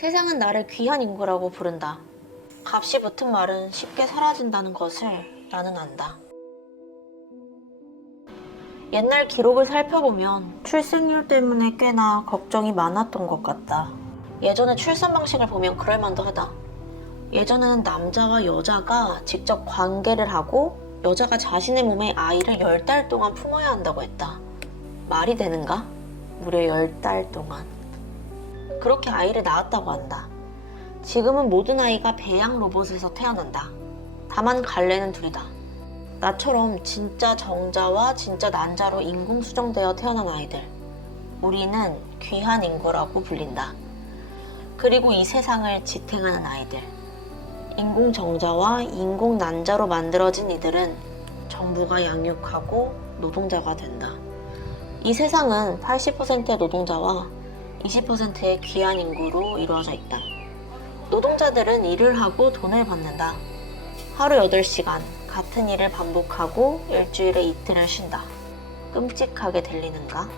세상은 나를 귀한 인구라고 부른다. 값이 붙은 말은 쉽게 사라진다는 것을 나는 안다. 옛날 기록을 살펴보면 출생률 때문에 꽤나 걱정이 많았던 것 같다. 예전의 출산 방식을 보면 그럴만도 하다. 예전에는 남자와 여자가 직접 관계를 하고 여자가 자신의 몸에 아이를 10달 동안 품어야 한다고 했다. 말이 되는가? 무려 10달 동안. 그렇게 아이를 낳았다고 한다. 지금은 모든 아이가 배양 로봇에서 태어난다. 다만 갈래는 둘이다. 나처럼 진짜 정자와 진짜 난자로 인공 수정되어 태어난 아이들. 우리는 귀한 인구라고 불린다. 그리고 이 세상을 지탱하는 아이들. 인공 정자와 인공 난자로 만들어진 이들은 정부가 양육하고 노동자가 된다. 이 세상은 80%의 노동자와 20%의 귀한 인구로 이루어져 있다. 노동자들은 일을 하고 돈을 받는다. 하루 8시간 같은 일을 반복하고 일주일에 이틀을 쉰다. 끔찍하게 들리는가?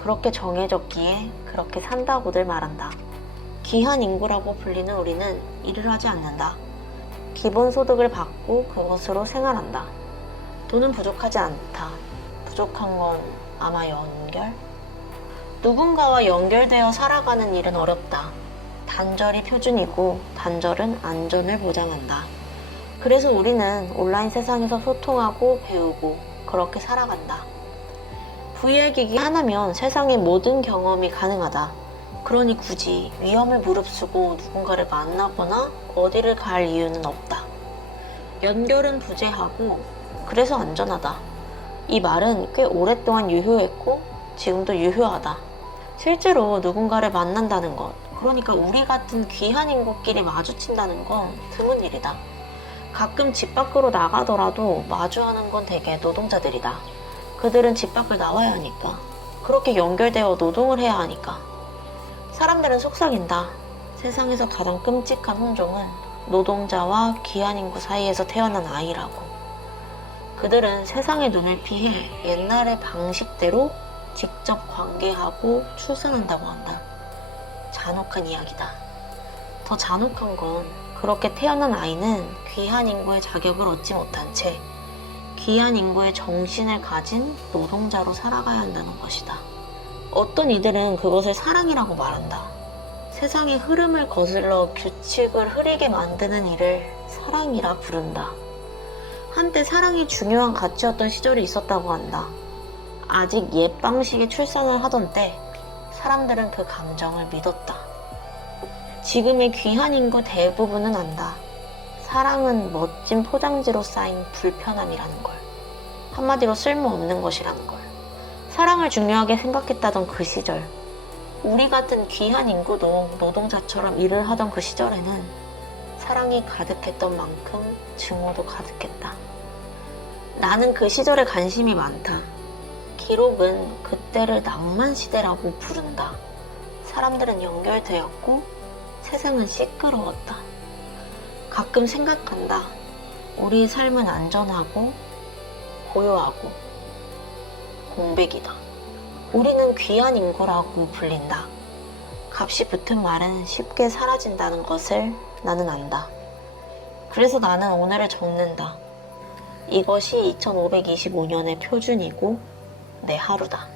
그렇게 정해졌기에 그렇게 산다고들 말한다. 귀한 인구라고 불리는 우리는 일을 하지 않는다. 기본소득을 받고 그것으로 생활한다. 돈은 부족하지 않다. 부족한 건 아마 연결? 누군가와 연결되어 살아가는 일은 어렵다. 단절이 표준이고 단절은 안전을 보장한다. 그래서 우리는 온라인 세상에서 소통하고 배우고 그렇게 살아간다. VR 기기 하나면 세상의 모든 경험이 가능하다. 그러니 굳이 위험을 무릅쓰고 누군가를 만나거나 어디를 갈 이유는 없다. 연결은 부재하고 그래서 안전하다. 이 말은 꽤 오랫동안 유효했고 지금도 유효하다. 실제로 누군가를 만난다는 것, 그러니까 우리 같은 귀한 인구끼리 마주친다는 건 드문 일이다. 가끔 집 밖으로 나가더라도 마주하는 건 대개 노동자들이다. 그들은 집 밖을 나와야 하니까. 그렇게 연결되어 노동을 해야 하니까. 사람들은 속삭인다. 세상에서 가장 끔찍한 혼종은 노동자와 귀한 인구 사이에서 태어난 아이라고. 그들은 세상의 눈을 피해 옛날의 방식대로 직접 관계하고 출산한다고 한다. 잔혹한 이야기다. 더 잔혹한 건 그렇게 태어난 아이는 귀한 인구의 자격을 얻지 못한 채 귀한 인구의 정신을 가진 노동자로 살아가야 한다는 것이다. 어떤 이들은 그것을 사랑이라고 말한다. 세상의 흐름을 거슬러 규칙을 흐리게 만드는 일을 사랑이라 부른다. 한때 사랑이 중요한 가치였던 시절이 있었다고 한다. 아직 옛 방식의 출산을 하던 때 사람들은 그 감정을 믿었다. 지금의 귀한 인구 대부분은 안다. 사랑은 멋진 포장지로 쌓인 불편함이라는 걸. 한마디로 쓸모없는 것이라는 걸. 사랑을 중요하게 생각했다던 그 시절. 우리 같은 귀한 인구도 노동자처럼 일을 하던 그 시절에는 사랑이 가득했던 만큼 증오도 가득했다. 나는 그 시절에 관심이 많다. 기록은 그때를 낭만 시대라고 부른다. 사람들은 연결되었고 세상은 시끄러웠다. 가끔 생각한다. 우리의 삶은 안전하고 고요하고 공백이다. 우리는 귀한 인구라고 불린다. 값이 붙은 말은 쉽게 사라진다는 것을 나는 안다. 그래서 나는 오늘을 적는다. 이것이 2525년의 표준이고 내 하루다.